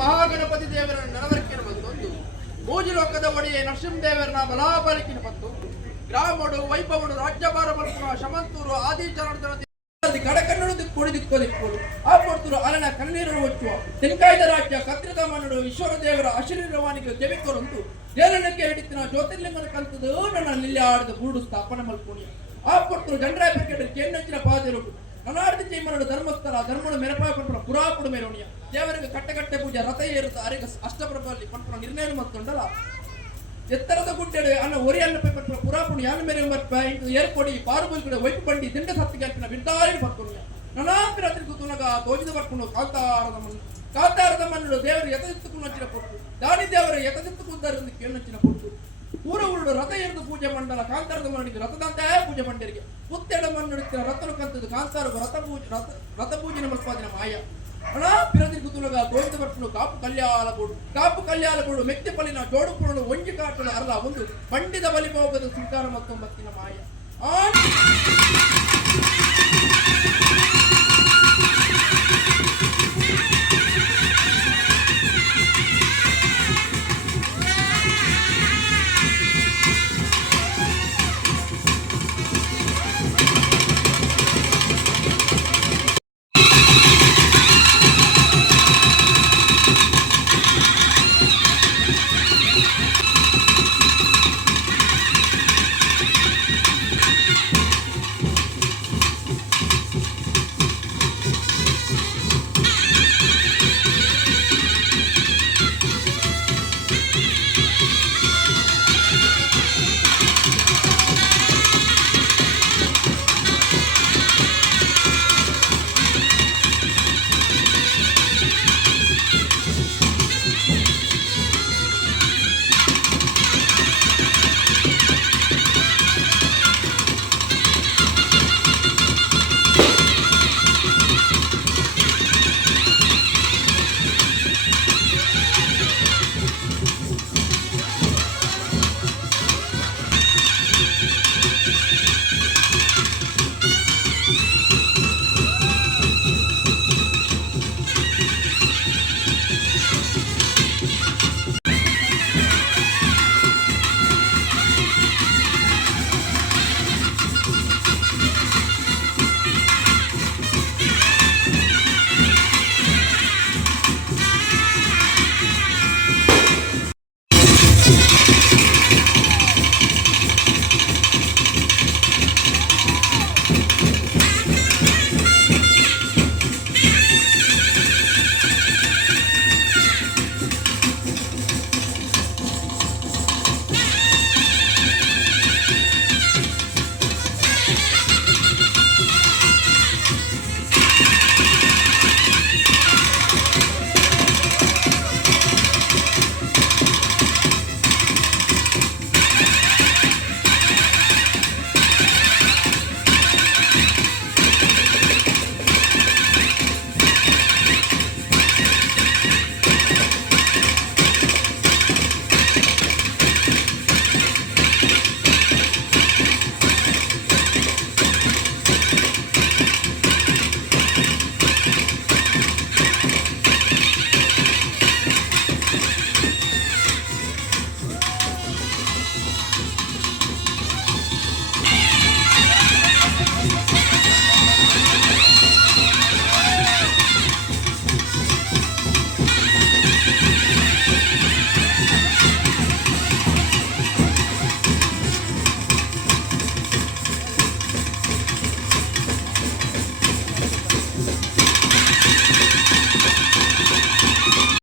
ಮಹಾಗಣಪತಿ ದೇವರ ನಡವಳಿಕೆಯನ್ನು ಬಂದೊಂದು ಭೂಜಿಲೋಕದ ಒಡೆಯ ನರಸಿಂಹದೇವರನ ಬಲಾಬಲಿಕೆಯನ್ನು ಬಂದು ಗ್ರಾಮಡು ವೈಭವಡು ರಾಜ್ಯಭಾರ ಮಲ್ಪುರ ಶಮಂತೂರು ಆದಿಚರಣ ಕಡಕನ್ನಡು ಕೊಡಿದಿಕ್ಕೋದಿಕ್ಕೋದು ಆ ಪೊರ್ತರು ಅಲನ ಕಣ್ಣೀರನ್ನು ಒಚ್ಚುವ ತೆಂಕಾಯ್ದ ರಾಜ್ಯ ಕತ್ರಿದ ಮಣ್ಣು ಈಶ್ವರ ದೇವರ ಅಶರೀರವಾನಿಗೆ ಜಮಿಕೊರಂದು ದೇವರನ್ನಕ್ಕೆ ಹಿಡಿತಿನ ಜ್ಯೋತಿರ್ಲಿಂಗನ ಕಲ್ತದು ನನ್ನ ನಿಲ್ಲಿ ಆಡಿದ ಬೂಡು ಸ್ಥಾಪನೆ ಮಲ್ಪುಣಿಯ ಆ ಪೊರ್ತರು ಜನರಾಯ ಪೆಕೆಟ್ ಕೇನ್ನಚ್ಚಿನ ಪಾದಿರು ನನಾರ್ದಿ ಚೈಮನಡು ಧರ್ಮಸ್ಥಳ ಧರ್ಮಡು ಮೆರಪಾಯ ಪಂಪನ ಪುರಾಪುಡು ಮೆರವಣಿಯ ದೇವರಿಗೆ ಕಟ್ಟೆ ಪೂಜೆ ರಥ ಏರುತ್ತ ಅರೆಗ ಅಷ್ಟಪ್ರಭಲ್ಲಿ ಪಂಪನ ನಿರ್ಣಯ ಮತ್ತೊಂಡಲ್ಲ ಎತ್ತರದ ಗುಡ್ಡೆಡೆ ಅನ್ನ ಒರಿಯನ್ನ ಪಂಪನ ಪುರಾಪುಣಿ ಯಾನ ಮೇರೆ ಮರ್ಪ ಏರ್ಕೊಡಿ ಪಾರುಬಲ್ ಕೂಡ ವೈಪು ಬಂಡಿ ದಿಂಡ ಸತ್ತಿಗೆ ಅಂಪಿನ ಬಿದ್ದಾರಿ ಪತ್ತೊಣಿಯ ನನಾಂತರ ತಿರುಗು ತುನಗ ತೋಜಿದ ಬರ್ಕೊಂಡು ಕಾತಾರದ ಮಣ್ಣು ದೇವರು ಎತದಿತ್ತುಕೊಂಡು ಹಚ್ಚಿನ ಪೊಟ್ಟು ದಾಡಿ ದೇವರ ಎತದಿತ್ತುಕೊಂಡರಿಂದ ಕೇಳಚ್ಚಿನ ಪೊಟ್ಟು ಪೂರ ಉರುಳು ರಥ ಎರೆದು ಪೂಜೆ ಮಂಡಲ ಕಾಂತಾರದ ಮಣ್ಣಿಗೆ ರಥದಂತೆ ಪೂಜೆ ಮಂಡರಿಗೆ ಪುತ್ತೆಡ ಮಣ್ಣುಡಿನ ರಥನು ಕಂತದ್ದು ಕಾಂತಾರ ರಥ ಪೂಜೆ ಮಲ್ಪಾದಿನ ಮಾಯ ಹಣ ಪಿರದಿರ್ಗು ತುಲಗ ತೋಜಿದ ಬರ್ಕೊಂಡು ಕಾಪು ಕಲ್ಯಾಲಬೋಡು ಮೆಕ್ತಿ ಪಲಿನ ಜೋಡು ಪುರಳು ಒಂಜಿ ಕಾಟಲ ಅಲ್ಲ ಒಂದು ಪಂಡಿತ ಬಲಿಭೋಗದ ಸುಲ್ತಾನ ಮತ್ತೊಂಬತ್ತಿನ ಮಾಯ